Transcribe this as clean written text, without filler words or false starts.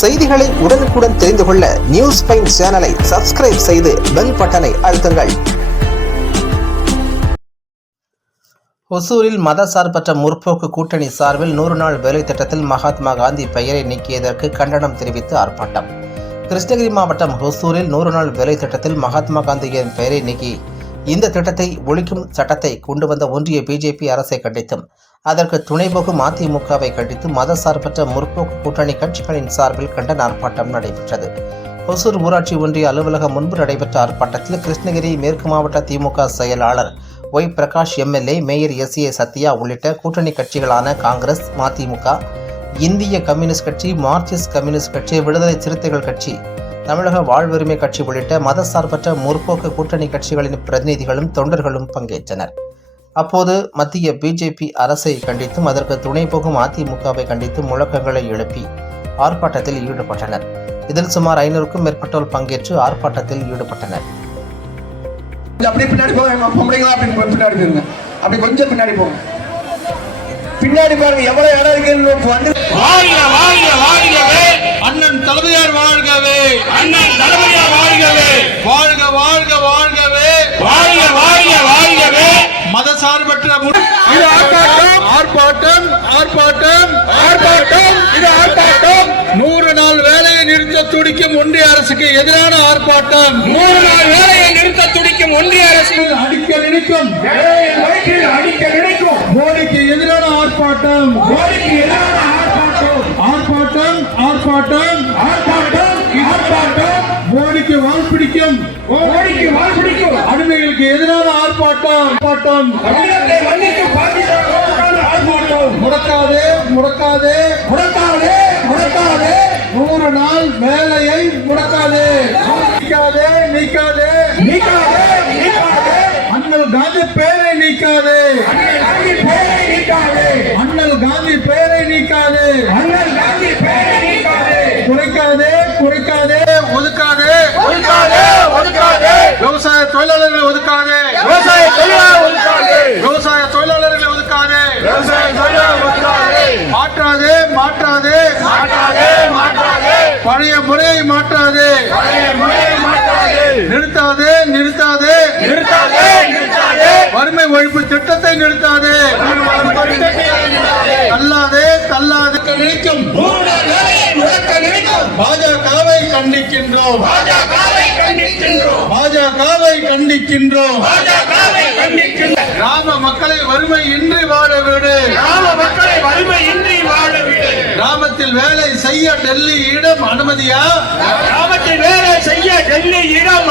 செய்திகளை உடனுக்குடன் தெரிந்து கொள்ள நியூஸ் பைன் சேனலை சப்ஸ்கிரைப் செய்து பெல் பட்டனை அழுத்துங்கள். ஒசூரில் மதசார்பற்ற முற்போக்கு கூட்டணி சார்பில் 100 நாள் வேலை திட்டத்தில் மகாத்மா காந்தி பெயரை நீக்கியதற்கு கண்டனம் தெரிவித்து ஆர்ப்பாட்டம். கிருஷ்ணகிரி மாவட்டம் ஒசூரில் 100 நாள் வேலை திட்டத்தில் மகாத்மா காந்தியின் பெயரை நீக்கி இந்த திட்டத்தை ஒழிக்கும் சட்டத்தை கொண்டு வந்த ஒன்றிய பிஜேபி அரசை கண்டித்தும் அதற்கு துணைபோகும் அதிமுகவை கண்டித்து மதசார்பற்ற முற்போக்கு கூட்டணி கட்சிகளின் சார்பில் கண்டன ஆர்ப்பாட்டம் நடைபெற்றது. ஒசூர் ஊராட்சி ஒன்றிய அலுவலகம் முன்பு நடைபெற்ற ஆர்ப்பாட்டத்தில் கிருஷ்ணகிரி மேற்கு மாவட்ட திமுக செயலாளர் Y Prakash, MLA, mayor S A. Sathya உள்ளிட்ட கூட்டணி கட்சிகளான காங்கிரஸ், மதிமுக, இந்திய கம்யூனிஸ்ட் கட்சி, மார்க்சிஸ்ட் கம்யூனிஸ்ட் கட்சி, விடுதலை சிறுத்தைகள் கட்சி, தமிழக வாழ்வுரிமை கட்சி உள்ளிட்ட மதசார்பற்ற முற்போக்கு கூட்டணி கட்சிகளின் பிரதிநிதிகளும் தொண்டர்களும் பங்கேற்றனர். அப்போது மத்திய பிஜேபி அரசை கண்டித்தும் அதற்கு துணை போகும் அதிமுகவை கண்டித்தும் முழக்கங்களை எழுப்பி ஆர்ப்பாட்டத்தில் ஈடுபட்டனர். இதில் சுமார் 500க்கும் மேற்பட்டோர் பங்கேற்று ஆர்ப்பாட்டத்தில் ஈடுபட்டனர். பின்னாடி பாருங்க எவ்வளவு இடம் இருக்கு. அண்ணன் தளபதியார் வாழ்கவே, அண்ணன் தளபதியார் வாழ்கவே, வாழ்க வாழ்க வாழ்கவே, வாழ்க வாழ்க வாழ்கவே. மதசார்பற்ற ஆர்ப்பாட்டம் ஆர்ப்பாட்டம் ஆர்ப்பாட்டம் ஆர்ப்பாட்டம் இது ஆர்ப்பாட்டம். 100 நாள் வேலையை நிறுத்த துடிக்கும் ஒன்றிய அரசுக்கு எதிரான ஆர்ப்பாட்டம். 100 நாள் வேலையை நிறுத்த துடிக்கும் ஒன்றிய அரசு அடிக்க நினைக்கும் மோடிக்கு எதிரான ஆர்ப்பாட்டம். மோடிக்கு எதிரான ஆர்ப்பாட்டம் ஆர்ப்பாட்டம் ஆர்ப்பாட்டம் ஆர்ப்பாட்டம் ஆர்ப்பாட்டம். மோடிக்கு வால் பிடிக்கும், மோடிக்கு வால் பிடிக்கும் அடிமைகளுக்கு எதிரான ஆர்ப்பாட்டம் ஆர்ப்பாட்டம். முடக்காதே முடக்காதே முடக்காதே முடக்காதே. 100 நாள் வேலையை முடக்காதே, நீக்காதே நீக்காதே நீக்காதே நீக்காதே. அண்ணல் காந்தி பெயரை நீக்காதே, அண்ணல் காந்தி பெயரை நீக்காதே, அண்ணல் காந்தி பெயரை நீக்காதே, அண்ணல் காந்தி பெயரை நீக்காதே. குறைக்காதே குறைக்காதே ஒதுக்காதே ஒதுக்காதே ஒதுக்காதே. விவசாய தொழிலாளர்களை ஒதுக்காதே, விவசாய தொழிலாளர்களை ஒதுக்காதே, விவசாய தொழிலாளர்களை ஒதுக்காதே, விவசாய தொழிலாளர்களை ஒதுக்காதே. மாற்றாதே மாற்றாதே மாற்றாதே மாற்றாதே. பழைய முறையை மாற்றாதே, பழைய முறையை மாற்றாதே. நிறுத்தாதே நிறுத்தாதே நிறுத்தாதே நிறுத்தாதே. வறுமை ஒழிப்பு திட்டத்தை நிறுத்தாதே, தள்ளாதே தள்ளாதே. நினைக்கும் பாஜகவை கண்டிக்கின்றோம், பாஜகவை கண்டிக்கின்றோம், பாஜகவை கண்டிக்கின்றோம், பாஜகவை கண்டிக்கின்றோம். கிராம மக்களை வறுமை இன்றி வாழ விடு, கிராம மக்களை வறுமை இன்றி வாழ விடு. கிராமத்தில் வேலை செய்ய டெல்லி இடம் அனுமதியா, கிராமத்தில் வேலை செய்ய டெல்லி இடம்